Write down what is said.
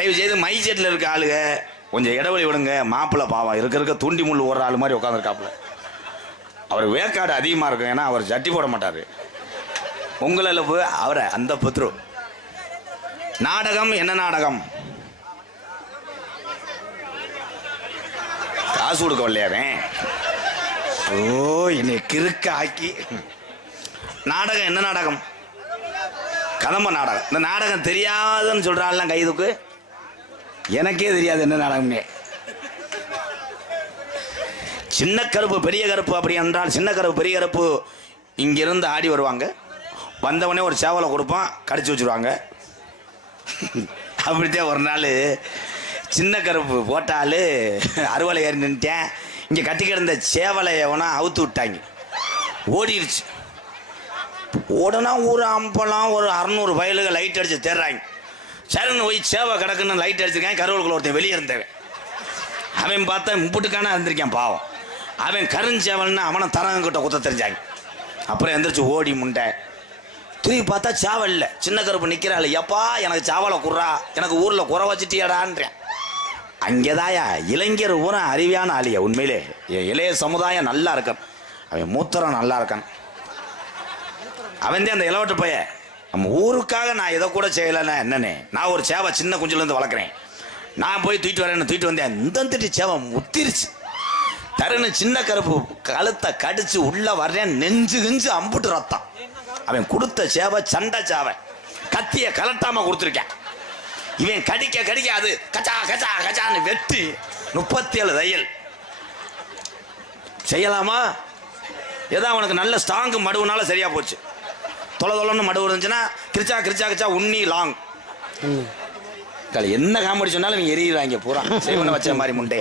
தயவு செய்து my settle இருக்க ஆளுங்க கொஞ்சம் இடவெளி விடுங்க. மாப்பிள்ளை பாவம் இருக்க தூண்டி முள் ஓடுற ஆள் மாதிரி உட்காந்துருக்காப்புல. அவர் வேக்காடு அதிகமாக இருக்கும், ஏன்னா அவர் ஜட்டி போட மாட்டார். உங்களில் போய் அவரை அந்த புத்ரு நாடகம். என்ன நாடகம்? காசு கொடுக்க வரலையாவேன். ஓ, என்னை கிறுக்க ஆக்கி. நாடகம். என்ன நாடகம்? கதம்ப நாடகம். இந்த நாடகம் தெரியாதுன்னு சொல்றாள்லாம் கைதுக்கு. எனக்கே தெரியாது என்ன நாடகம்னே. சின்ன கருப்பு பெரிய கருப்பு அப்படி என்றால், சின்ன கருப்பு பெரிய கருப்பு இங்கிருந்து ஆடி வருவாங்க. வந்தவொடனே ஒரு சேவலை கொடுப்பான், கடிச்சு வச்சுருவாங்க. அப்படித்தான் ஒரு நாள் சின்ன கருப்பு போட்டால் அறுவலை ஏறி நின்ட்டேன். இங்கே கட்டி கிடந்த சேவலை எவனா அவுத்து விட்டாங்க, ஓடிடுச்சு. உடனே ஊர் அம்பலாம் ஒரு 600 வயலுக்கு லைட் அடிச்சு தேடுறாங்க. சரின்னு போய் சேவை கிடக்குன்னு லைட் அடிச்சிருக்கேன். கருவலுக்குள்ள ஒருத்தன் வெளியே இருந்தவன். அவன் பார்த்தா முப்புட்டுக்கான இருந்திருக்கான் பாவம். அவன் கருஞ்சேவல்னா அவனை தரங்கிட்ட குத்த தெரிஞ்சாங்க. அப்புறம் எந்திரிச்சு ஓடி முண்டை திரும்பி பார்த்தா சேவல் இல்லை. சின்ன கருப்பு நிற்கிறாள். எப்பா எனக்கு சேவலை குறா, எனக்கு ஊரில் குறை வச்சுட்டியாடான்றேன். அங்கேதாயா இளைஞர் ஊரா அறிவியான ஆளியா. உண்மையிலே இளைய சமுதாயம் நல்லா இருக்கான். அவன் மூத்தரம் நல்லா இருக்கான். அவன் தான் அந்த இளவட்ட பைய. நம்ம ஊருக்காக நான் இதை கூட செய்யலைன்னா என்னன்னு, நான் ஒரு சேவை சின்ன குஞ்சிலேருந்து வளர்க்குறேன். நான் போய் தூக்கிட்டு வரேன்னு தூக்கிட்டு வந்தேன். இந்த திட்டு சேவை முத்திருச்சு. தருன்னு சின்ன கருப்பு கழுத்தை கடிச்சு உள்ள வர்றேன். நெஞ்சு கிஞ்சு அம்புட்டு ரத்தம். அவன் கொடுத்த சேவை சண்டை சேவை. கத்திய கலட்டாம கொடுத்துருக்கேன். இவன் கடிக்க கடிக்க அது கச்சா கச்சா கச்சான்னு வெட்டி 37 தையல். செய்யலாமா? ஏதோ அவனுக்கு நல்ல ஸ்ட்ராங்கு மடுவுனால சரியா போச்சு. தொலை தொலைன்னு மடுவு இருந்துச்சுன்னா கிரிச்சா கிரிச்சா கிச்சா உண்ணி லாங். என்ன காமெடி சொன்னாலும் இவங்க எரியிறாங்க பூரா செய்வன வச்ச மாதிரி முண்டே.